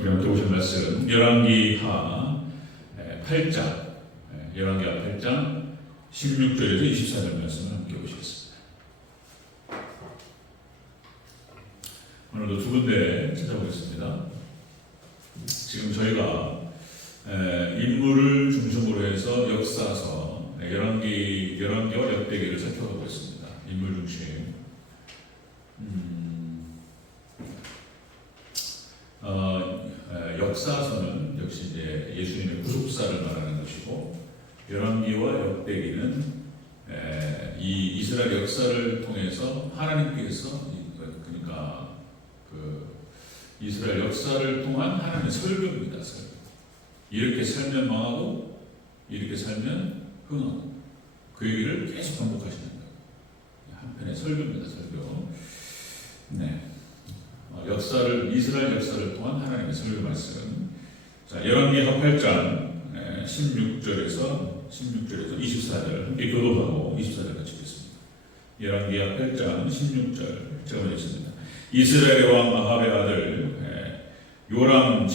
우리 함께 보실 말씀 열왕기하 8장 열왕기하 8장 16절에서 24절 말씀을 함께 보시겠습니다. 오늘도 두 군데 찾아보겠습니다. 지금 저희가 인물을 중심으로 해서 역사서 열왕기와 역대기를 살펴보고 있습니다. 인물 중심. 역사서는 역시 이제 예수님의 구속사를 말하는 것이고, 열왕기와 역대기는 이 이스라엘 역사를 통해서 하나님께서, 그러니까 그 이스라엘 역사를 통한 하나님의 설교입니다. 설교. 이렇게 살면 망하고 이렇게 살면 흥하고, 그 얘기를 계속 반복하시는 거예요. 한편의 설교입니다. 설교. 네. 이스라엘 역사를 통한 하나님의 설교 말씀. 자, 열왕기하 8장 16절에서 24절 함께 교독하고 24절 같이 읽겠습니다. 열왕기하 8장 16절 제가 먼저 읽습니다. 이스라엘의 왕 아합의 아들 요람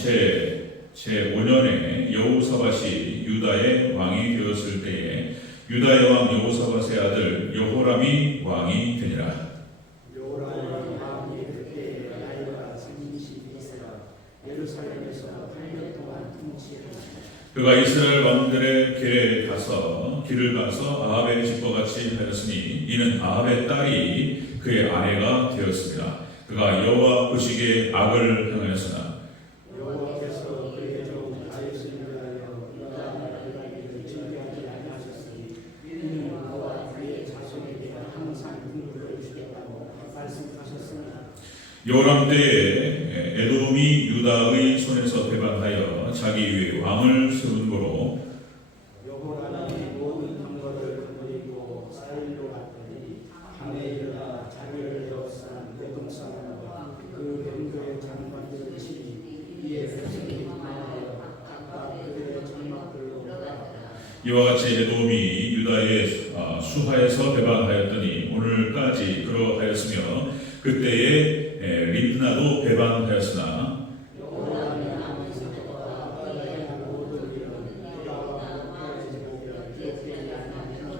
제5년에 여호사밧이 유다의 왕이 되었을 때에 유다의 왕 여호사밧의 아들 여호람이 왕이 되니라. 그가 이스라엘 왕들의 길을 가서 아합의 집과 같이 하였으니 이는 아합의 딸이 그의 아내가 되었습니다. 그가 여호와 보시기에 악을 행하였으나 여호와께서 그의 종 다윗을 위하여 유다 나라를 징계하지 아니하셨으니 이는 그와 그의 자손에게 항상 긍휼을 주겠다고 말씀하셨습니다. 요람 때에 에돔이 유다의 손에서 배반하여 자기 위에 왕을 세운 거로 여호람이 모든 성거를 거느리고 사일로 갔더니 밤에 일어나 자기를 에워싼 에돔 사람과 그 병거의 장관들을 치니 이에 백성이 망하여 각각 그들의 장막들로 돌아갔다. 이와 같이 에돔이 유다의 수하에서 배반하였더니 오늘까지 그러하였으며 그때에 림나도 배반하였으나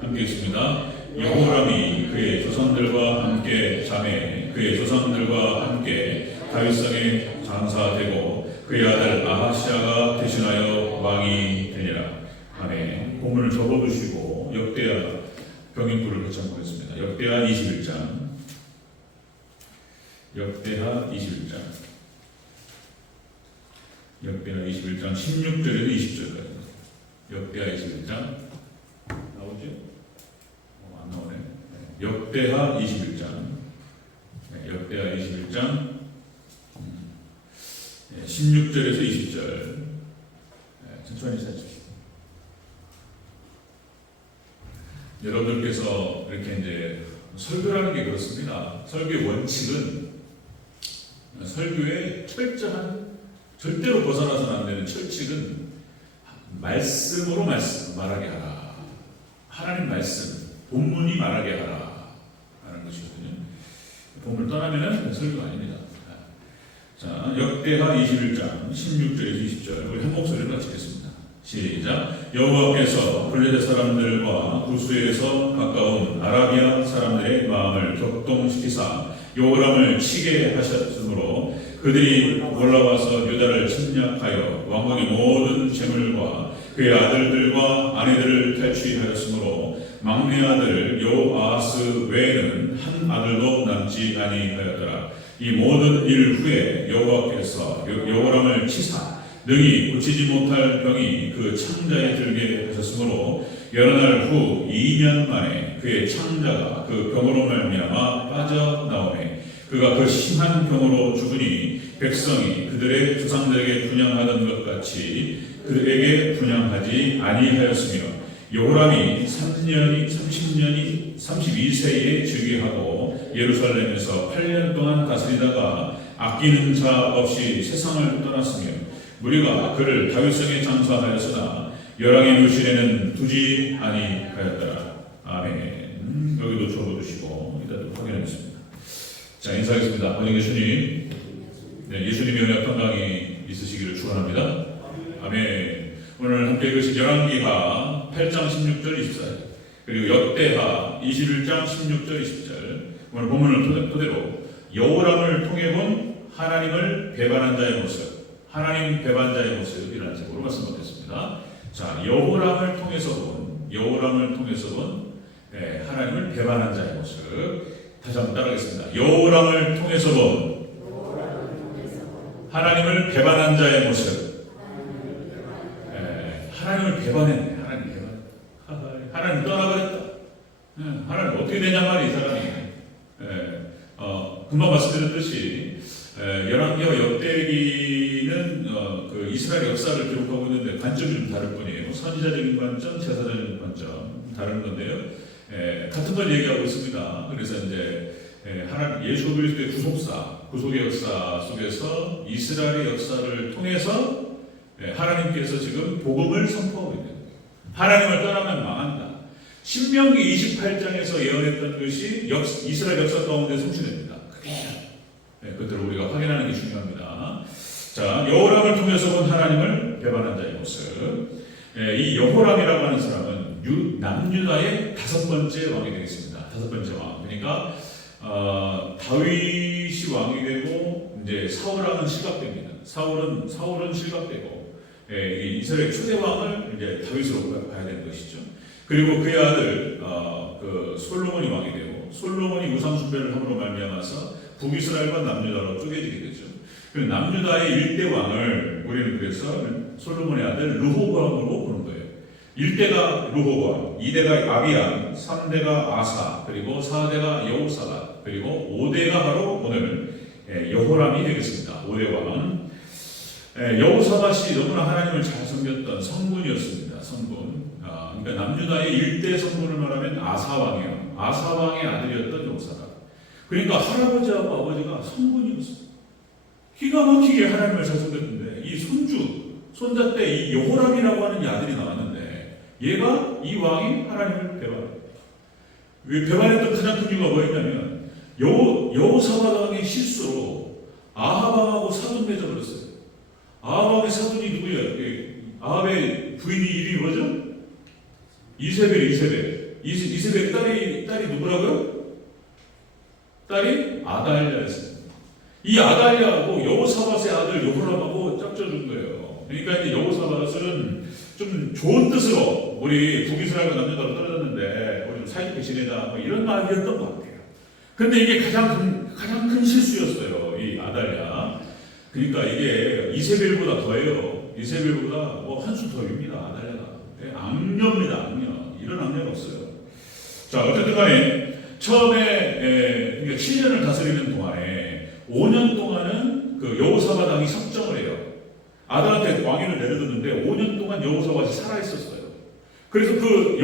함께 있습니다. 여호람이 그의 조상들과 함께 자매 그의 조상들과 함께 다윗성에 장사되고 그의 아들 아하시아가 대신하여 왕이 되니라. 아멘. 본문을 접어두시고 역대하 병행부를 같이 한번 보겠습니다. 역대하 21장 역대하 21장 16절에서 20절까지. 역대하 21장 나오죠? 안 나오네. 역대하 21장 역대하 21장 16절에서 20절 천천히 찾으십시오. 여러분들께서 이렇게 이제 설교라는 게 그렇습니다. 설교의 원칙은 설교의 철저한, 절대로 벗어나서는 안 되는 철칙은 말씀으로 말하게 하라. 하나님 말씀, 본문이 말하게 하라 하는 것이거든요. 본문을 떠나면은 설교가 아닙니다. 자, 역대하 21장 16절에서 20절 우리 한 목소리로 같이 읽겠습니다. 시작. 여호와께서 블레셋 사람들과 구스에서 가까운 아라비아 사람들의 마음을 격동시키사 요람을 치게 하셨으므로 그들이 올라와서 유다를 침략하여 왕궁의 모든 재물과 그의 아들들과 아내들을 탈취하였으므로 막내 아들 요아스 외에는 한 아들도 남지 아니하였더라. 이 모든 일 후에 여호와께서 요람을 치사 능히 고치지 못할 병이 그 창자에 들게 하셨으므로 여러 날 후 2년 만에 그의 창자가 그 병으로 말미암아 빠져나오매 그가 그 심한 병으로 죽으니 백성이 그들의 조상들에게 분향하던 것 같이 그에게 분향하지 아니하였으며 여호람이 32세에 즉위하고 예루살렘에서 8년 동안 다스리다가 아끼는 자 없이 세상을 떠났으며 무리가 그를 다윗성에 장사하였으나 열왕의 묘실에는 두지 아니하였더라. 아멘. 여기도 적어두시고 이따 또 확인하겠습니다. 자, 인사하겠습니다. 원영 예수님, 네, 예수님의 은혜 평강이 있으시기를 축원합니다. 아멘. 오늘 함께 읽으신 열왕기하 8장 16절 24절 그리고 역대하 21장 16절 20절 오늘 본문을 토대로 여호람을 통해 본 하나님을 배반한 자의 모습, 하나님 배반자의 모습이라는 제목으로 말씀 받겠습니다. 자, 여호람을 통해서 본 하나님을 배반한 자의 모습. 다시 한번 따라하겠습니다. 여호람을 통해서 본 하나님을 배반한 자의 모습. 하나님을 배반했네. 하나님 떠나버렸다. 하나님 어떻게 되냐 말이 이 사람이. 금방 말씀드렸듯이 열왕기와 역대기는 그 이스라엘 역사를 기록하고 있는데 관점이 좀 다를 뿐이에요. 선지자적인 관점, 제사적인 관점 다른 건데요. 같은 걸 얘기하고 있습니다. 그래서 이제 하나님 예수 그리스도의 구속의 역사 속에서 이스라엘의 역사를 통해서 하나님께서 지금 복음을 선포하고 있는 거예요. 하나님을 떠나면 망한다. 신명기 28장에서 예언했던 것이 이스라엘 역사 가운데 성취됩니다. 그것들을 우리가 확인하는 게 중요합니다. 자, 여호람을 통해서 본 하나님을 배반한 자의 모습. 이 여호람이라고 하는 사람은 남유다의 5번째 왕이 되겠습니다. 5번째 왕. 그러니까 다윗이 왕이 되고 이제 사울왕은 실각됩니다. 사울은 실각되고 이스라엘 초대 왕을 이제 다윗으로 봐야 되는 것이죠. 그리고 그의 아들 그 솔로몬이 왕이 되고 솔로몬이 우상 숭배를 함으로 말미암아서 북이스라엘과 남유다로 쪼개지게 되죠. 그 남유다의 1대 왕을 우리는 그래서 솔로몬의 아들 르호보암으로 보는 거예요. 1대가 르호보암, 2대가 아비암, 3대가 아사, 그리고 4대가 여호사밧, 그리고 5대가 바로 오늘 여호람이 되겠습니다. 5대 왕은 여호사밧이 너무나 하나님을 잘 섬겼던 성군이었습니다. 성군. 그러니까 남유다의 1대 성군을 말하면 아사왕이에요. 아사왕의 아들이었던 여호사밧. 그러니까 할아버지하고 아버지가 성군이었어요. 기가 막히게 하나님을 잘 섬겼는데 이 손자 때 이 여호람이라고 하는 이 아들이 나왔는데 얘가 이 왕이 하나님을 배반했다. 왜 배반했던 가장 큰 이유가 뭐였냐면 여호사밧 왕의 실수로 아합 왕하고 사돈 맺어버렸어요. 아합 왕의 사돈이 누구예요? 아합의 부인이 이름이 뭐죠? 이세벨. 이세벨 딸이 누구라고요? 딸이 아달랴였습니다. 이 아달랴하고 여호사밧의 아들 여호람하고 짝져준 거예요. 그러니까 이제 여호사밧은 좀 좋은 뜻으로 우리 북이스라엘과 남유다로 떨어졌는데 우리 좀 사이좋게 지내자 뭐 이런 말이었던 것 같아요. 근데 이게 가장 큰 실수였어요. 이 아달랴. 그러니까 이게 이세벨보다 더해요. 이세벨보다 뭐 한 수 더 깁니다. 아달랴가. 악녀입니다. 악녀. 이런 악녀가 없어요. 자, 어쨌든 간에 처음에 그러니까 7년을 다스리는 동안에 5년 동안은 그 여호사밧 왕이 섭정을 해요. 아들한테 왕위를 내려줬는데 5년 동안 여호사밧이 살아있었어요. 그래서 그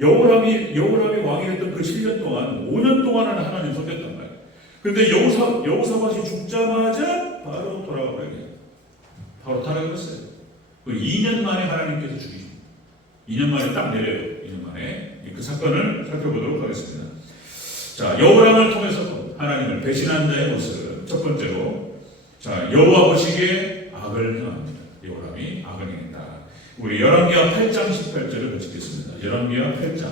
여호람이 왕이 됐던 그 7년 동안 5년 동안은 하나님 섬겼단 말이에요. 근데 여호사밧이 죽자마자 바로 돌아가버려요. 바로 타락했어요. 2년 만에 하나님께서 죽이십니다. 2년 만에 딱 내려요. 2년 만에 그 사건을 살펴보도록 하겠습니다. 자, 여호람을 통해서 하나님을 배신한 자의 모습. 첫 번째로, 자, 여호와 보시기에 악을 행합니다. 여호람이 악을 행했다. 우리 열왕기하 8장 18절을 같이 읽겠습니다. 열왕기하 8장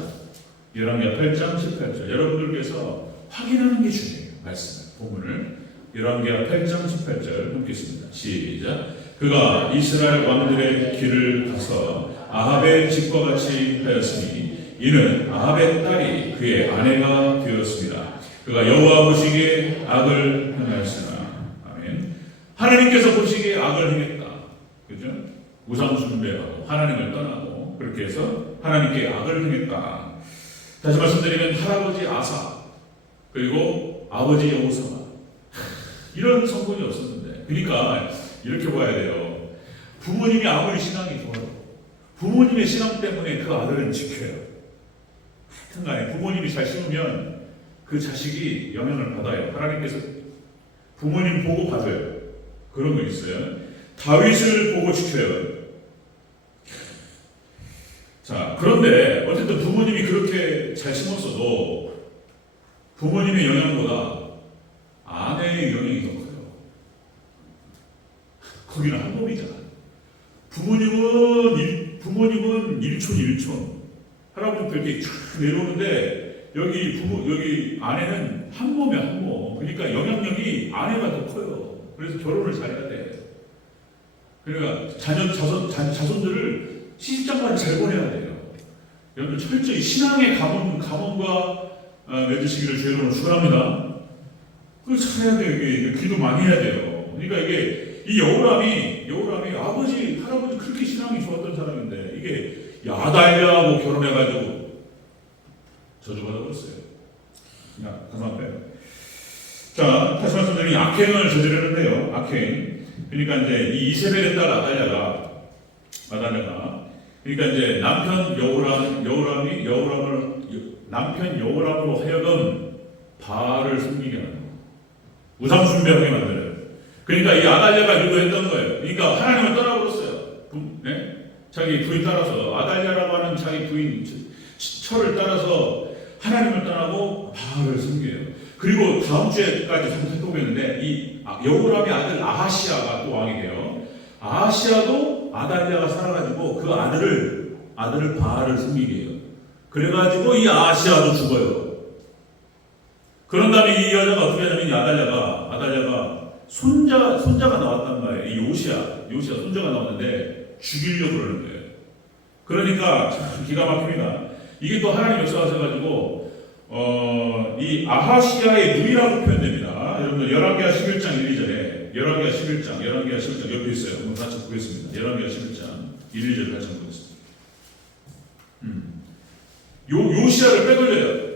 18절. 여러분들께서 확인하는 게 중요해요. 말씀, 본문을. 열왕기하 8장 18절 읽겠습니다. 시작. 그가 이스라엘 왕들의 길을 가서 아합의 집과 같이 하였으니 이는 아합의 딸이 그의 아내가 되었습니다. 그가 여호와 보시기에 악을 행하였으나. 아멘. 하나님께서 보시기에 악을 행했다. 그죠? 우상 숭배하고 하나님을 떠나고 그렇게 해서 하나님께 악을 행했다. 다시 말씀드리면 할아버지 아사 그리고 아버지 여호사밧 이런 성분이 없었는데, 그러니까 이렇게 봐야 돼요. 부모님이 아무리 신앙이 좋아도 부모님의 신앙 때문에 그 아들은 지켜요. 하여튼간에 부모님이 잘 심으면 그 자식이 영향을 받아요. 하나님께서 부모님 보고 받아요. 그런 거 있어요. 다윗을 보고 지켜요. 자, 그런데 어쨌든 부모님이 그렇게 잘 심었어도 부모님의 영향보다 아내의 영향이 더 커요. 거기는 한 몸이잖아. 부모님은 일촌. 할아버지도 이렇게 쫙 내려오는데 여기 아내는 한 몸이야, 한 몸. 그러니까 영향력이 아내가 더 커요. 그래서 결혼을 잘해야 돼. 그러니까 자손들을 시집장가를 잘 보내야 돼요. 여러분 철저히 신앙의 가문과 맺으시기를 주의 이름으로 축원합니다. 그걸 잘해야 돼요. 이게 기도 많이 해야 돼요. 그러니까 이게 이 여우람이 아버지, 할아버지 그렇게 신앙이 좋았던 사람인데 이게 아달랴하고 결혼해가지고 저주받아버렸어요. 그냥 가만 빼요. 자, 다시 말씀드리면 악행을 저지르는데요. 악행. 그러니까 이제 이 이세벨의 딸 아달랴가 그러니까 이제 남편 여우람으로 하여금 바알을 숨기게 하는 거예요. 우상 숭배하게 만들어요. 그러니까 이 아달랴가 유도했던 거예요. 그러니까 하나님을 떠나버렸어요. 자기 부인 따라서 아달랴라고 하는 자기 부인 철을 따라서 하나님을 떠나고 바알을 섬겨요. 그리고 다음 주에까지 살펴보겠는데 이 여호람의 아들 아하시아가 또 왕이 돼요. 아하시아도 아달랴가 살아가지고 그 아들을 바알을 섬기게 해요. 그래가지고 이 아하시아도 죽어요. 그런 다음에 이 여자가 어떻게 하냐면 이 아달랴가 손자가 나왔단 말이에요. 이 요시아 손자가 나왔는데 죽이려고 그러는 거예요. 그러니까 참 기가 막힙니다. 이게 또 하나님 역사하셔가지고 이 아하시아의 누이라고 표현됩니다. 여러분들 열왕기하 11장 1, 2절에 열왕기하 11장 옆에 있어요. 한번 같이 보겠습니다. 열왕기하 11장 1, 2절 같이 한번 보겠습니다. 요시아를 빼돌려요.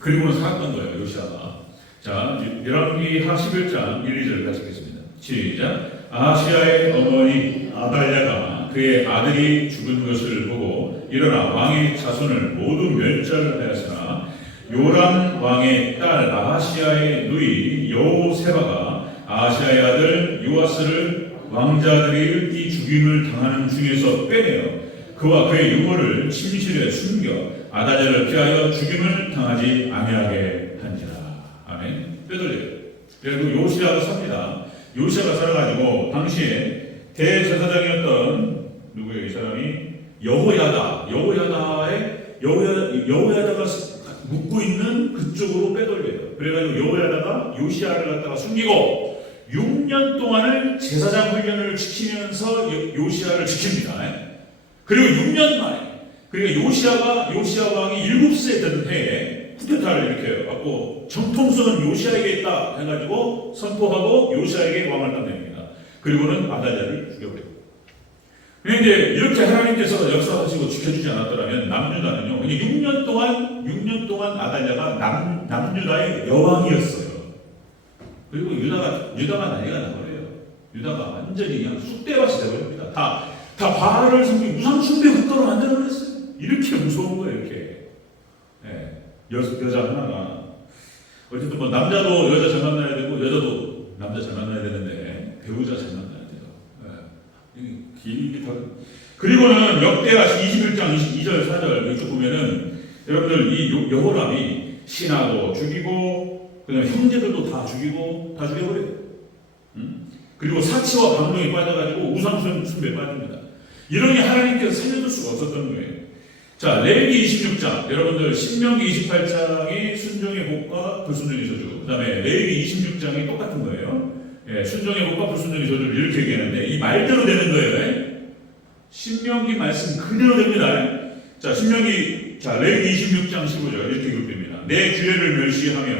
그리고는 살았던 거예요. 요시아가. 자, 열왕기하 11장 1, 2절 같이 보겠습니다. 시작. 아하시아의 어머니 아달랴가 그의 아들이 죽은 것을 보고 일어나 왕의 자손을 모두 멸절하였으나 요람 왕의 딸 아하시아의 누이 여호세바가 아하시아의 아들 요아스를 왕자들이 죽임을 당하는 중에서 빼내어 그와 그의 유모를 침실에 숨겨 아달랴를 피하여 죽임을 당하지 아니하게 한지라. 아멘. 빼돌려요. 그리고 요시아가 삽니다. 요시아가 살아가지고 당시에 대제사장이었던 누구예요? 이 사람이 여호야다가 묵고 있는 그쪽으로 빼돌려요. 그래가지고 여호야다가 요시아를 갖다가 숨기고 6년 동안을 제사장 훈련을 지키면서 요시아를 지킵니다. 그리고 6년 만에 그러니까 요시아 왕이 7세 된 해에 쿠데타를 일으켜요. 갖고 정통성은 요시아에게 있다 해가지고 선포하고 요시아에게 왕을 따냅니다. 그리고는 아달랴를 죽여버려요. 근데 이제 이렇게 하나님께서 역사하시고 지켜주지 않았더라면 남유다는요. 6년 동안 아달랴가 남유다의 여왕이었어요. 그리고 유다가 난리가 나버려요. 유다가 완전히 그냥 쑥대밭이 되버립니다. 다 바알을 섬기고 우상 숭배 국가로 만들어버렸어요. 이렇게 무서운 거예요. 이렇게. 네. 여자 하나가 어쨌든 뭐 남자도 여자 잘 만나야 되고 여자도 남자 잘 만나야 되는데 배우자 잘 만나야 돼요. 네. 길게 다. 그리고는 역대하 21장 22절 4절 이쪽 보면은 여러분들 이 여호람이 신하도 죽이고 그다음에 형제들도 다 죽여버려요. 그리고 사치와 방종에 빠져가지고 우상 숭배에 빠집니다. 이러니 하나님께서 살려줄 수가 없었던 거예요. 자, 레위기 26장, 여러분들 신명기 28장이 순종의 복과 불순종의 저주, 그 다음에 레위기 26장이 똑같은 거예요. 예, 순종의 복과 불순종의 저주를 이렇게 얘기하는데 이 말대로 되는 거예요. 신명기 말씀 그대로 됩니다. 자, 레위기 26장 15절 이렇게 기록됩니다. 내 규례를 멸시하며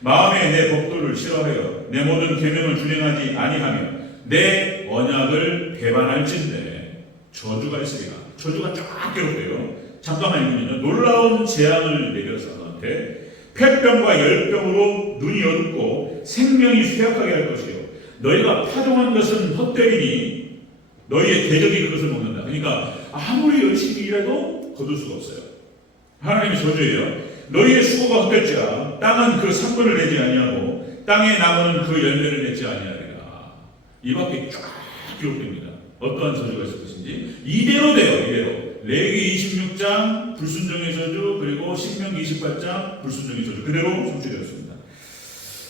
마음에 내 법도를 싫어하여 내 모든 계명을 준행하지 아니하며 내 언약을 배반할진대 저주가 있으리라. 저주가 쫙 기록돼요. 잠깐만 읽으면요. 놀라운 재앙을 내려서 너한테 폐병과 열병으로 눈이 어둡고 생명이 쇠약하게 할 것이요. 너희가 파종한 것은 헛되리니 너희의 대적이 그것을 먹는다. 그러니까 아무리 열심히 일해도 거둘 수가 없어요. 하나님의 저주예요. 너희의 수고가 헛될지라 땅은 그 상분을 내지 아니하고 땅의 나무는 그 열매를 맺지 아니하리라. 이 밖에 쫙 기록됩니다. 어떠한 저주가 있을 것인지 이대로 돼요. 이대로. 레위기 26장 불순종의 저주 그리고 신명기 28장 불순종의 저주 그대로 성취되었습니다.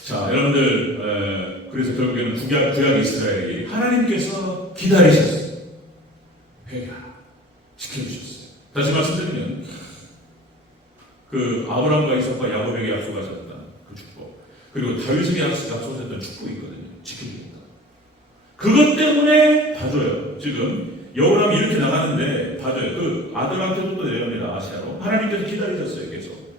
자, 여러분들 그래서 결국에는 구약 이스라엘이 하나님께서 기다리셨어요. 회개하라. 지켜주셨어요. 다시 말씀드리면 그 아브라함과 이삭과 야곱에게 약속하셨던 그 축복, 그리고 다윗에게 약속하셨던 축복이 있거든요. 지켜주겠다. 그것 때문에 봐줘요. 지금 여호람이 이렇게 나가는데 봐줘요. 그 아들한테도 또 내려옵니다. 아시아로. 하나님께서 기다리셨어요. 계속.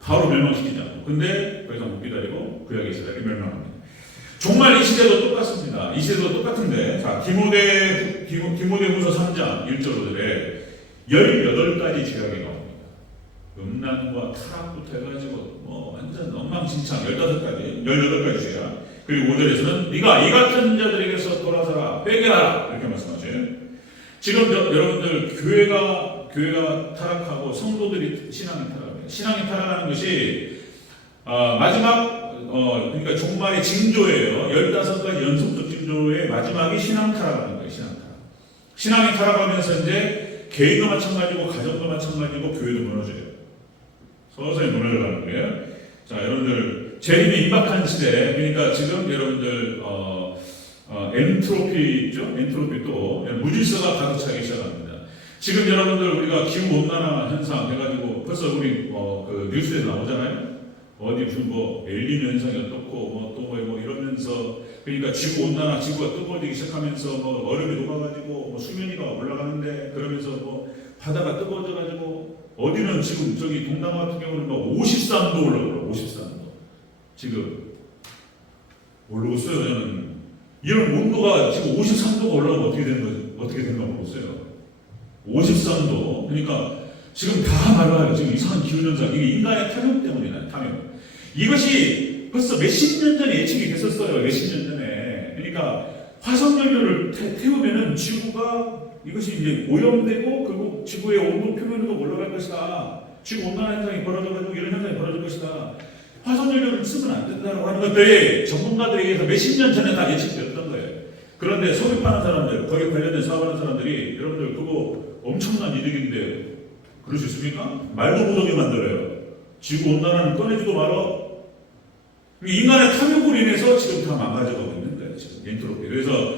바로 멸망시키지 않고. 근데 더 이상 못 기다리고 구약 이스라엘이 멸망합니다. 정말 이 시대도 똑같습니다. 이 시대도 똑같은데, 자, 디모데후서 3장 1절 5절에 18가지 죄악이 나옵니다. 음란과 타락부터 해가지고 뭐 완전 엉망진창 18가지 죄악. 그리고 5절에서는 네가 이 같은 자들에게서 돌아서라, 회개하라, 이렇게 말씀하셔요. 지금 여러분들 교회가 타락하고 성도들이 신앙이 타락합니다. 신앙이 타락하는 것이 마지막 그러니까 종말의 징조예요. 15가지 연속적 징조의 마지막이 신앙 타락하는 거예요. 신앙이 타락하면서 이제 개인도 마찬가지고 가정도 마찬가지고 교회도 무너져요. 서서히 무너져가는 거예요. 자, 여러분들 재림의 임박한 시대, 그러니까 지금 여러분들 엔트로피죠. 엔트로피 또 무질서가 가득 차기 시작합니다. 지금 여러분들 우리가 기후 온난화 현상 해가지고 벌써 우리 그 뉴스에 나오잖아요. 어디 무슨 뭐 엘니뇨 현상이 어떻고 뭐 이러면서, 그러니까 지구 온난화, 지구가 뜨거워지기 시작하면서 뭐 얼음이 녹아가지고 뭐 수면위가 올라가는데, 그러면서 뭐 바다가 뜨거워져가지고 어디는 지금 저기 동남아 같은 경우는 뭐 53도 올라가요. 53도 지금 모르고 있어요. 저는 이런 온도가 지금 53도가 올라가면 어떻게 된가 모르겠어요. 53도. 그러니까 지금 다 말아요. 지금 이상한 기후현상. 이게 인간의 탐욕 때문이다. 탐욕. 이것이 벌써 몇십 년 전에 예측이 됐었어요. 몇십 년 전에. 그러니까 화석연료를 태우면은 지구가 이것이 이제 오염되고, 그리고 지구의 온도 표면으로 올라갈 것이다. 지구 온난화 현상이 벌어져가지고 이런 현상이 벌어질 것이다. 화석연료를 쓰면 안 된다고 하는 것들이 전문가들에게서 몇십 년 전에 다 예측되었던 거예요. 그런데 소비하는 사람들, 거기에 관련된 사업하는 사람들이 여러분들 그거 엄청난 이득인데 그럴 수 있습니까? 말도 못하게 만들어요. 지구 온난화는 꺼내지도 말어. 인간의 탐욕으로 인해서 지금 다 망가져가고 있는 거예요. 지금 엔트로피. 그래서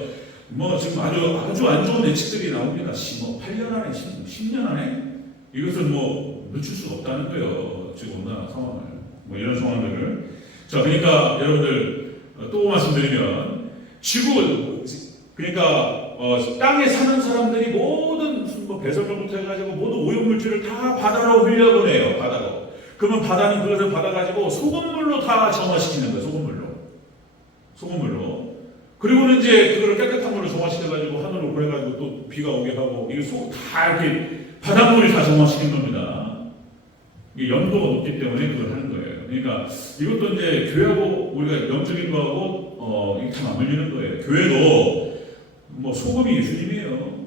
뭐 지금 아주 안 좋은 예측들이 나옵니다. 뭐 8년 안에, 10년 안에 이것은 뭐 늦출 수가 없다는 거예요. 지금 온난화 상황을. 뭐 이런 상황들을. 자, 그러니까 여러분들 또 말씀드리면 그러니까 땅에 사는 사람들이 모든 무슨 뭐 배설물부터 해가지고 모든 오염물질을 다 바다로 흘려보내요. 바다로. 그러면 바다는 그것을 받아가지고 소금물로 다 정화시키는 거예요. 소금물로. 그리고는 이제 그거를 깨끗한 물로 정화시켜가지고 하늘로 보내가지고 또 비가 오게 하고, 이게 다 이렇게 바닷물이 다 정화시킨 겁니다. 이게 염도가 높기 때문에 그걸 하는 거예요. 그러니까 이것도 이제 교회하고 우리가 영적인 거하고 이게 다 맞물리는 거예요. 교회도 뭐 소금이 예수님이에요.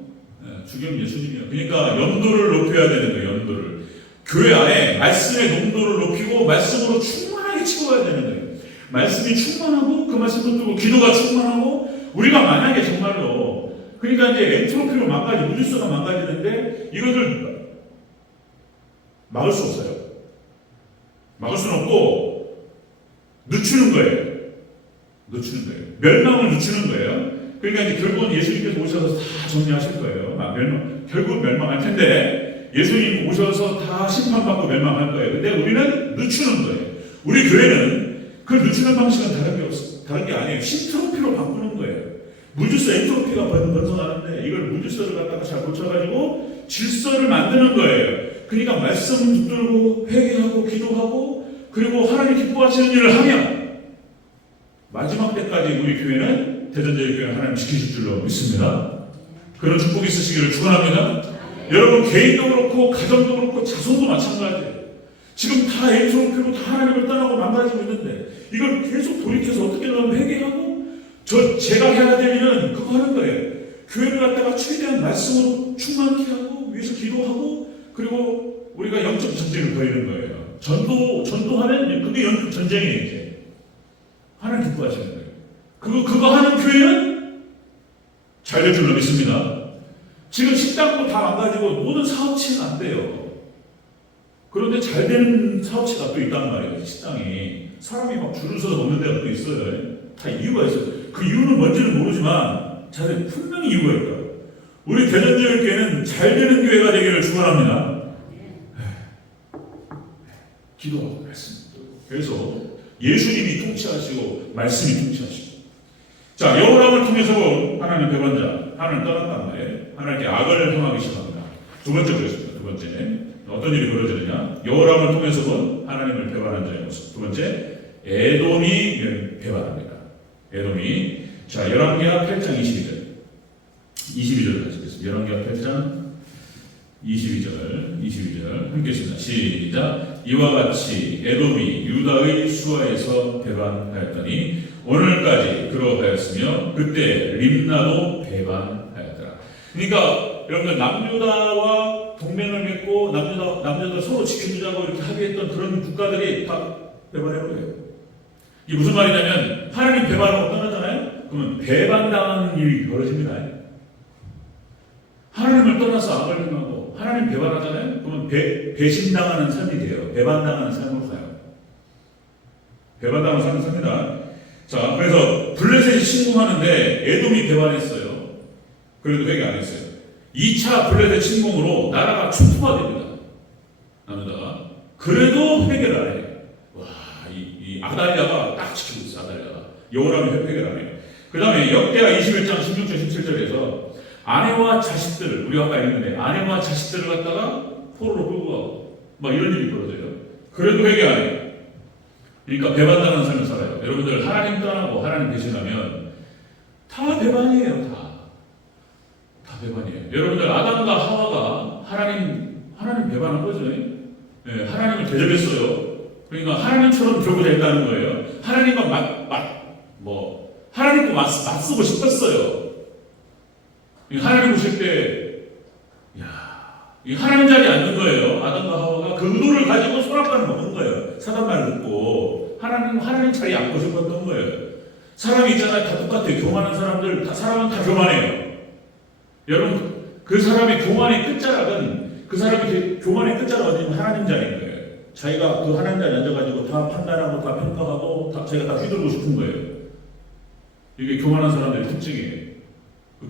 주겸 예수님이에요. 그러니까 염도를 높여야 되는 거예요. 염도를. 교회 안에 말씀의 농도를 높이고 말씀으로 충만하게 채워야 되는 거예요. 말씀이 충만하고 그 말씀도 뜨고 기도가 충만하고, 우리가 만약에 정말로 그러니까 이제 엔트로피로 무질서가 망가지는데 이것을 막을 수 없어요. 막을 수는 없고 늦추는 거예요. 멸망을 늦추는 거예요. 그러니까 이제 결국은 예수님께서 오셔서 다 정리하실 거예요. 결국 멸망할 텐데 예수님 오셔서 다 심판받고 멸망할 거예요. 근데 우리는 늦추는 거예요. 우리 교회는 그 늦추는 방식은 다른 게 아니에요. 신트로피로 바꾸는 거예요. 무질서 엔트로피가 번성하는데 이걸 무질서를 갖다가 잘 고쳐가지고 질서를 만드는 거예요. 그러니까 말씀 붙들고 회개하고 기도하고 그리고 하나님 기뻐하시는 일을 하면 마지막 때까지 우리 교회는, 대전제일 교회는 하나님 지키실 줄로 믿습니다. 그런 축복이 있으시기를 축원합니다. 여러분 개인도 그렇고 가정도 그렇고 자손도 마찬가지예요. 지금 다 엔트로피로 다 하나님을 떠나고 망가지고 있는데 이걸 계속 돌이켜서 어떻게든 회개하고 제가 해야 될 일은 그거 하는 거예요. 교회를 갖다가 최대한 말씀으로 충만케 하고 위해서 기도하고, 그리고 우리가 영적 전쟁을 벌이는 거예요. 전도하면 그게 영적 전쟁이에요. 이제 하나님 기뻐하시는 거예요. 그거 하는 교회는 잘 될 줄로 믿습니다. 지금 식당도 다 망가지고 모든 사업체가 안 돼요. 그런데 잘 되는 사업체가 또 있단 말이에요. 식당이 사람이 막 줄을 서서 먹는 데가 또 있어요. 다 이유가 있어요. 그 이유는 뭔지는 모르지만 자세히 분명히 이유가 있다. 우리 대전제일교회는 잘 되는 교회가 되기를 축원합니다. 기도하고 말씀. 그래서 예수님이 통치하시고 말씀이 통치하시고. 자, 여호람을 통해서 하나님 배반자, 하나님 떠났단 말이에요. 하나님께 악을 행하기 시작합니다. 두 번째 그랬습니다. 두 번째 어떤 일이 벌어지느냐? 여호람을 통해서 본 하나님을 배반한 자의 모습. 두 번째 에돔이 배반합니다. 에돔이. 자, 열왕기하 8장 22절 같이 읽겠습니다. 열왕기하 8장 22절 함께 읽습니다. 시작. 이와 같이 에돔이 유다의 수하에서 배반하였더니 오늘까지 그러하였으며 그때 림나도 배반하였더라. 그러니까 여러분들 남유다와 동맹을 맺고 남유다를 서로 지켜주자고 이렇게 합의했던 그런 국가들이 다 배반해버려요. 이게 무슨 말이냐면 하나님 배반하고 떠나잖아요. 그러면 배반당하는 일이 벌어집니다. 하나님을 떠나서 악을 행하고 하나님 배반하잖아요. 그러면 배신당하는 삶이 돼요. 배반당하는 삶으로 가요. 배반당하는 삶을 삽니다. 자, 그래서 블레셋이 침공하는데 에돔이 배반했어요. 그래도 회개 안 했어요. 2차 블레셋 침공으로 나라가 초토화됩니다. 남유다가. 그래도 회개를 안 해요. 와, 이 아달랴가 딱 지키고 있어. 아달랴가. 여호람이 회개를 안 해요. 그 다음에 역대하 21장 16절 17절에서 아내와 자식들을, 우리가 아까 읽는데 아내와 자식들을 갖다가 포로로 끌고 가고 막 이런 일이 벌어져요. 그래도 회개 안 해요. 그러니까 배반당하는 삶을 살아요. 여러분들 하나님 떠나고 하나님 배신하면 다 배반이에요. 다 배반이에요. 여러분들 아담과 하와가 하나님 배반한 거죠. 네, 하나님을 대적했어요. 그러니까 하나님처럼 되고자 했다는 거예요. 하나님과 하나님과 맞서고 싶었어요. 하나님 보실 때, 이 하나님 자리에 앉는 거예요. 아담과 하와가 그 의도를 가지고 선악과를 먹은 거예요. 사단 말을 듣고 하나님 자리에 앉고 싶었던 거예요. 사람이 있잖아요. 다 똑같아요. 교만한 사람들, 사람은 다 교만해요. 여러분, 그 사람의 교만의 끝자락은 그 사람의 교만의 끝자락 어디냐면 하나님 자리인 거예요. 자기가 그 하나님 자리에 앉아가지고 다 판단하고 다 평가하고 자기가 다 휘두르고 싶은 거예요. 이게 교만한 사람들의 특징이에요.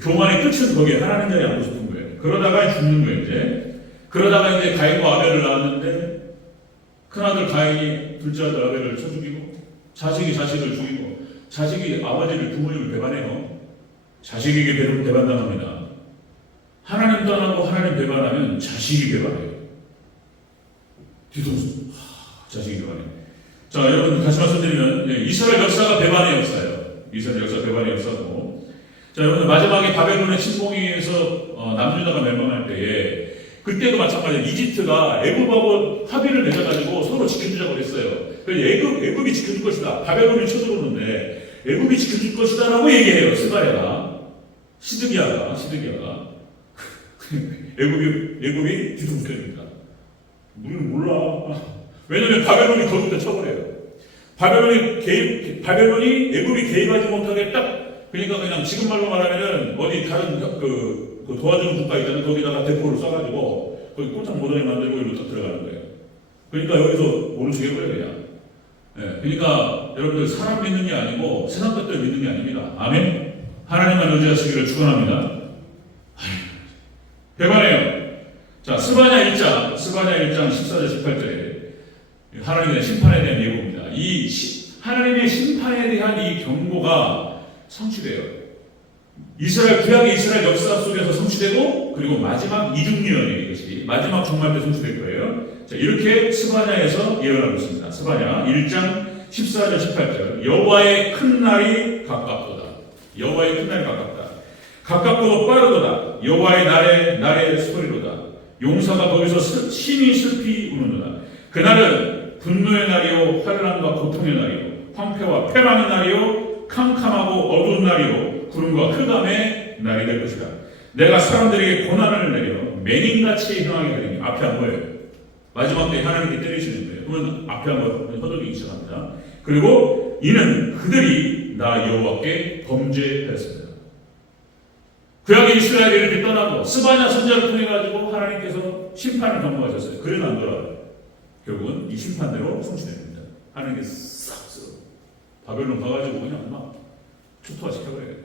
교만의 끝은 거기에 하나님 자리에 앉고 싶은 거예요. 그러다가 죽는 거예요, 이제. 그러다가 이제 가인과 아벨을 낳았는데, 큰아들 가인이 둘째 아들 아벨을 쳐 죽이고, 자식이 자식을 죽이고, 자식이 아버지를 부모님을 배반해요. 자식에게 배반당합니다. 하나님 떠나고 하나님 배반하면 자식이 배반해요. 뒤통수. 자식이 배반해요. 자, 여러분 다시 말씀드리면, 이스라엘 역사가 배반의 역사예요. 이스라엘 역사 배반의 역사고. 자, 여러분 마지막에 바벨론의 침공에 의해서 남유다가 멸망할 때에 그때도 마찬가지예요. 이집트가 애굽하고 합의를 맺어가지고 서로 지켜주자고 그랬어요. 그래서 애굽이 지켜줄 것이다. 바벨론이 쳐들어오는데 애굽이 지켜줄 것이다라고 얘기해요. 시드기야가 애굽이 뒤통수 때립니다. 우리는 몰라. 왜냐면 바벨론이 거기다 쳐버려요. 바벨론이 애굽이 개입하지 못하게 딱, 그러니까 그냥 지금 말로 말하면은 어디 다른 그 도와주는 국가 있잖아요. 거기다가 대포를 쏴가지고 거기 꼼짝 못하게 만들고 이리로 딱 들어가는 거예요. 그러니까 여기서 모른 척 해버려요, 그냥. 그러니까 여러분들 사람 믿는 게 아니고 세상 것들 믿는 게 아닙니다. 아멘. 하나님만 의지하시기를 축원합니다. 배반해요. 자, 스바냐 1장 14절 18절에 하나님에 대한 심판에 대한 예고입니다. 하나님의 심판에 대한 이 경고가 성취돼요. 구약의 이스라엘 역사 속에서 성취되고, 그리고 마지막 이중예언이 이것이 마지막 종말 때 성취될 거예요. 자, 이렇게 스바냐에서 예언하고 있습니다. 스바냐 1장 14절 18절. 여호와의 큰 날이 가깝도다. 여호와의 큰 날이 가깝다. 가깝고 빠르도다. 여호와의 날의 소리로다. 용사가 거기서 심히 슬피 우는도다. 그날은 분노의 날이요 환난과 고통의 날이요 황폐와 패망의 날이요 캄캄하고 어두운 날이요 구름과 흑암의 날이 될 것이다. 내가 사람들에게 고난을 내려 맹인같이 행하게 하리니. 앞에 한 거예요. 마지막 때 하나님께 때리시는 거예요. 그러면 앞에 한 거 허덕이기 시작합니다. 그리고 이는 그들이 나 여호와께 범죄하였습니다. 구약의 이스라엘이 이렇게 떠나고 스바냐 선지자를 통해 가지고 하나님께서 심판을 경고하셨어요. 그래도 안 돌아가요. 결국은 이 심판대로 성취됩니다. 하나님께 싹 바벨론 가가지고 그냥 막 초토화시켜버려요.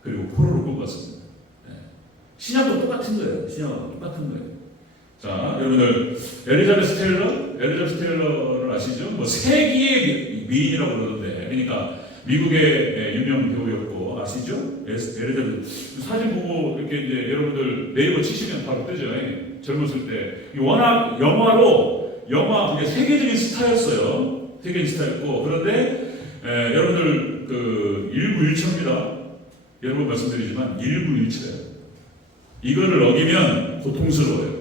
그리고 포로로 끌고 갔습니다. 신약도 똑같은 거예요. 신약도 똑같은 거예요. 자, 여러분들 엘리자베스 테일러를 아시죠? 뭐 세기의 미인이라고 그러던데, 그러니까 미국의 유명 배우였고 아시죠? 엘리자베스 사진 보고 이렇게 이제 여러분들 네이버 치시면 바로 뜨죠. 젊었을 때 워낙 영화 그게 세계적인 스타였어요. 세계적인 스타였고 그런데 여러분들 그 일부일처입니다. 여러 번 말씀드리지만 일부일처예요. 이거를 어기면 고통스러워요.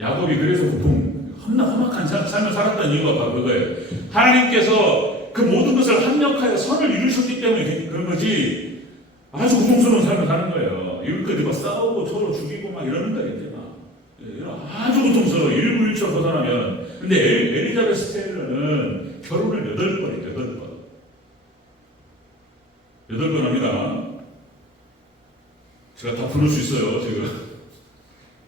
야곱이 그래서 보통 험악한 삶을 살았다는 이유가 바로 그거예요. 하나님께서 그 모든 것을 합력하여 선을 이루셨기 때문에 그런 거지 아주 고통스러운 삶을 사는 거예요. 이렇게 막 싸우고 서로 죽이고 막 이러는다겠지 막. 아주 고통스러워. 일부일처 벗어나면. 근데 엘리자베스 테일러는 결혼을 8번 합니다. 제가 다 부를 수 있어요, 지금.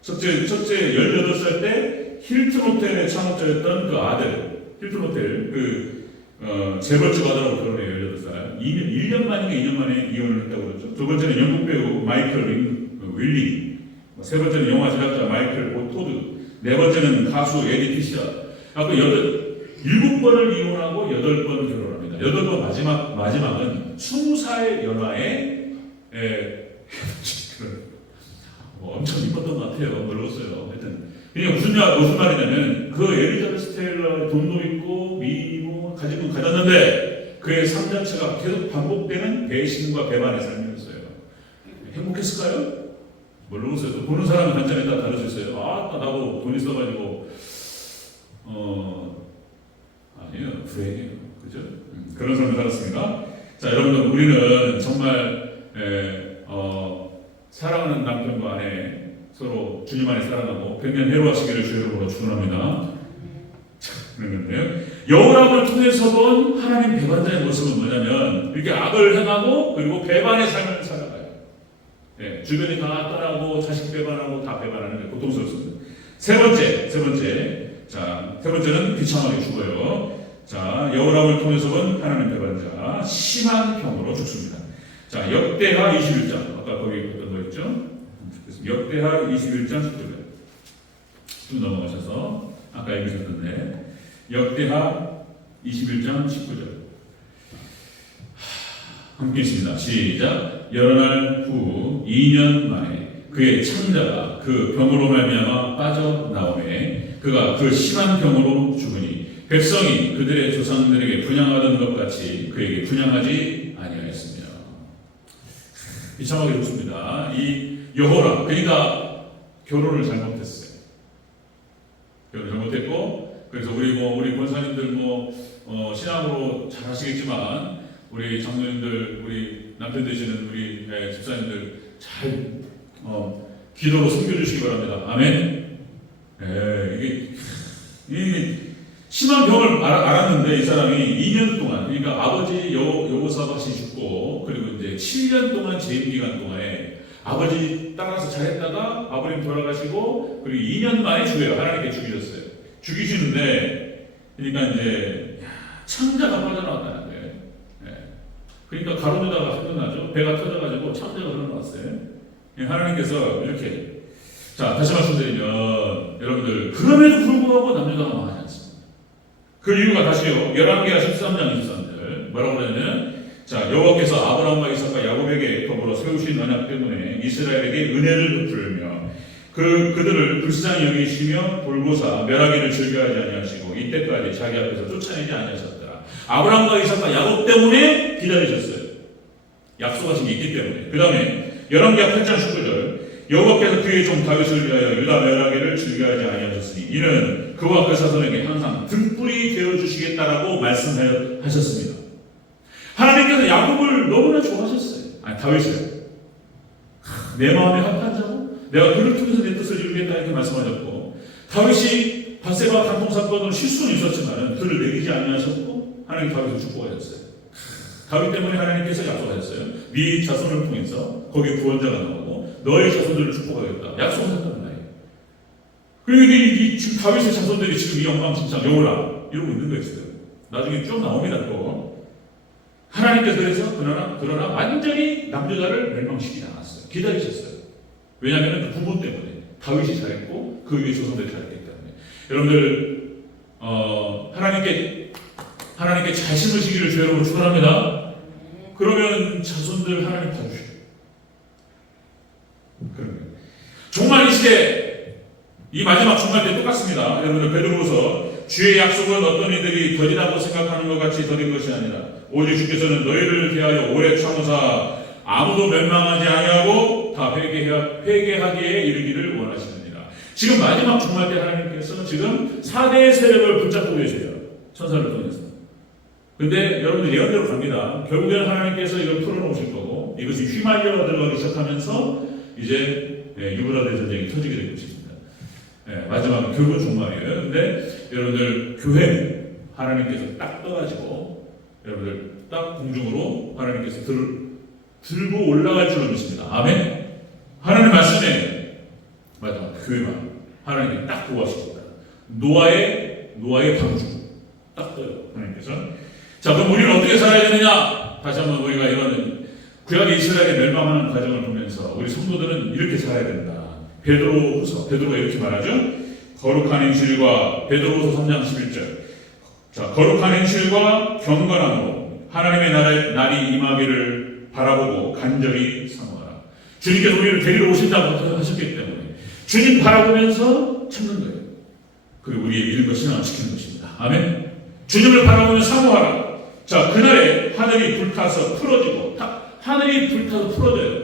첫째 18살 때 힐튼 호텔의 창업자였던 그 아들, 힐튼 호텔, 재벌집 아들하고 결혼해요, 18살. 1년 만인가 2년 만에 이혼을 했다고 그러죠. 두 번째는 영국 배우 마이클 윌리. 세 번째는 영화 제작자 마이클 오토드. 네 번째는 가수 에디 피셔. 아까 7번을 이혼하고 8번 결혼합니다. 8번 마지막은 20살 연하에 엄청 이뻤던 것 같아요. 멀었어요. 하여튼 그러니까 무슨 말이냐면 그 엘리자베스 테일러 돈도 있고 미인이고 가지고 가졌는데 그의 삶 자체가 계속 반복되는 배신과 배반의 삶이었어요. 행복했을까요? 모르겠어요. 보는 사람은 관점에 따라 다를 수 있어요. 나도 돈 있어가지고 아니에요. 불행해요. 그죠? 그런 삶을 살았습니다. 자, 여러분들 우리는 정말 사랑하는 남편과 아내 서로 주님 안에 사랑하고 백년 해로하시기를 주의 이름으로 축원합니다. 그런데요. 여호람을 통해서 본 하나님 배반자의 모습은 뭐냐면 이렇게 악을 행하고 그리고 배반의 삶을 살아가요. 주변이 다 떠나고 자식 배반하고 다 배반하는 게 고통스럽습니다. 세 번째는 비참하게 죽어요. 자, 여호람을 통해서 본 하나님 배반자 심한 병으로 죽습니다. 자, 역대하 21장 아까 거기 어떤 거 있죠? 역대하 21장 19절 좀 넘어가셔서 아까 읽으셨는데 역대하 21장 19절 함께 있습니다. 시작. 여러 날 후 2년 만에 그의 창자가 그 병으로 말미암아 빠져나오매 그가 그 심한 병으로 죽으니 백성이 그들의 조상들에게 분양하던 것 같이 그에게 분양하지 아니하였으며. 비참하게 좋습니다. 이 여호람 그러니까 결혼을 잘못했어요. 결혼을 잘못했고 그래서 우리 권사님들 신앙으로 잘 하시겠지만 우리 장로님들 우리 남편 되시는 우리 집사님들 잘 기도로 섬겨주시기 바랍니다. 아멘. 이게 심한 병을 알았는데 이 사람이 2년 동안 그러니까 아버지 여호사밧이 죽고 그리고 이제 7년 동안 재임 기간 동안에 아버지 따라서 잘했다가 아버님 돌아가시고 그리고 2년 만에 죽어요. 하나님께 죽이셨어요. 죽이시는데 그러니까 이제 창자가 빠져나왔다는 거예요. 그러니까 가로주다가 생각나죠. 배가 터져가지고 창자가 흘러나왔어요. 하나님께서 이렇게 자 다시 말씀드리면 여러분들 그럼에도 불구하고 남녀가 망하지 않습니다. 그 이유가 다시요. 11개와 13장 23절 뭐라고 그러냐면 자 여호와께서 아브라함과 이삭과 야곱에게 더불어 세우신 언약 때문에 이스라엘에게 은혜를 베풀며 그들을 불쌍히 여기시며 돌보사 멸하기를 즐겨하지 아니하시고 이때까지 자기 앞에서 쫓아내지 아니하셨더라. 아브라함과 이삭과 야곱 때문에 기다리셨어요. 약속하신 게 있기 때문에. 그 다음에 11개 8장 19절 여호와께서 그의 종 다윗을 위하여 유다 멸하기를 즐겨하지 아니하셨으니 이는 그와 그 사손에게 항상 등불이 되어주시겠다라고 말씀하셨습니다. 하나님께서 야곱을 너무나 좋아하셨어요. 아니 다윗을 내 마음에 합한 자고 내가 그를 통해서 내 뜻을 이루겠다 이렇게 말씀하셨고 다윗이 바세바 간통 사건으로 실수는 있었지만 그를 내리지 아니하셨고 하나님 다윗을 축복하셨어요. 다윗 때문에 하나님께서 약속하셨어요. 네 자손을 통해서 거기에 구원자가 나오고 너의 자손들을 축복하겠다. 약속하셨단 말이에요. 그리고 지금 다윗의 자손들이 지금 이 엉망진창 여호람 이러고 있는 거예요 지금. 나중에 쭉 나옵니다. 또 하나님께서 그래서 그러나 완전히 남유다를 멸망시키지 않았어요. 기다리셨어요. 왜냐하면 그 부모 때문에 다윗이 잘했고 그 위에 조선들이 잘했기 때문에. 여러분들 하나님께 잘 심으시기를 주 여러분 축원합니다. 그러면 자손들 하나님 봐주셔요. 그러면 종말 이 시대 이 마지막 종말 때 똑같습니다. 여러분들 베드로후서 주의 약속은 어떤 이들이 더디다고 생각하는 것 같이 더딘 것이 아니라 오직 주께서는 너희를 대하여 오래 참으사 아무도 멸망하지 아니하고 다 회개하기에 이르기를 원하시느니라. 지금 마지막 종말 때 하나님께서 지금 4대의 세력을 붙잡고 계세요. 천사를 통해서. 근데 여러분들 예언대로 갑니다. 결국에는 하나님께서 이걸 풀어놓으실 거고 이것이 휘말려 들어가기 시작하면서 이제 유브라데 전쟁이 터지게 될 것입니다. 마지막은 결국은 종말이에요. 근데 여러분들 교회는 하나님께서 딱 떠가지고 여러분들 딱 공중으로 하나님께서 들고 올라갈 줄로 믿습니다. 아멘. 하나님 말씀에 마지막 교회만 하나님이 딱 도와주십니다. 노아의 방주 딱 떠요. 하나님께서. 자, 그럼 우리는 어떻게 살아야 되느냐? 다시 한번 우리가 이런 구약의 이스라엘의 멸망하는 과정을 보면서 우리 성도들은 이렇게 살아야 된다. 베드로가 이렇게 말하죠. 거룩한 행실과 베드로후서 3장 11절. 자, 거룩한 행실과 경건함으로 하나님의 날이 임하기를 바라보고 간절히 사모하라. 주님께서 우리를 데리러 오신다고 하셨기 때문에 주님 바라보면서 참는 거예요. 그리고 우리의 믿음과 신앙을 지키는 것입니다. 아멘. 주님을 바라보며 사모하라. 자, 그날에 하늘이 불타서 풀어지고 하늘이 불타서 풀어져요.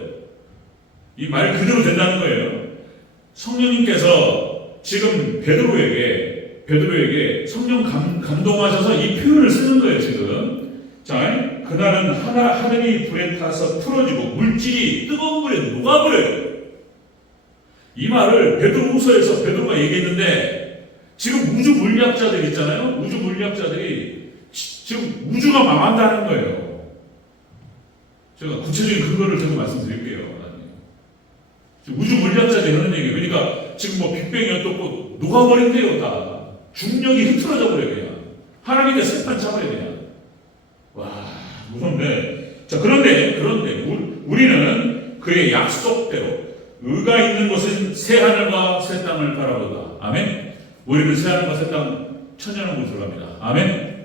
이 말 그대로 된다는 거예요. 성령님께서 지금 베드로에게 성령 감동하셔서 이 표현을 쓰는 거예요. 지금. 자, 그날은 하늘이 불에 타서 풀어지고 물질이 뜨거운 물에 녹아버려요. 이 말을 베드로후서에서 베드로가 얘기했는데 지금 우주 물리학자들 있잖아요. 우주 물리학자들이 지금 우주가 망한다는 거예요. 제가 구체적인 근거를 제가 말씀드릴게요. 우주 물리학자들이 하는 얘기예요. 그러니까 지금 뭐 빅뱅이 어떻고 녹아버린대요. 다 중력이 흐트러져 버려요. 그냥 하나님의 세판 잡아야 그냥. 와, 무섭네. 자, 그런데 우리는 그의 약속대로 의가 있는 곳은 새 하늘과 새 땅을 바라보다. 아멘. 우리는 새 하늘과 새 땅 천년왕국으로 들어갑니다. 아멘.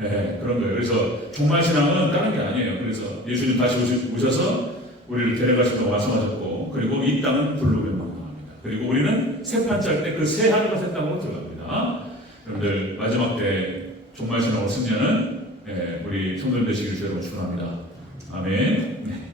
네, 그런 거예요. 그래서 종말 신앙은 다른 게 아니에요. 그래서 예수님 다시 오셔서 우리를 데려가시려고 말씀하셨고, 그리고 이 땅은 불로 멸망합니다. 그리고 우리는 새 판 짤 때 그 새 하늘과 새 땅으로 들어갑니다. 여러분들 마지막 때 종말 신앙으로 승리하는 우리 성도들 되시기를 주님으로 축원합니다. 아멘.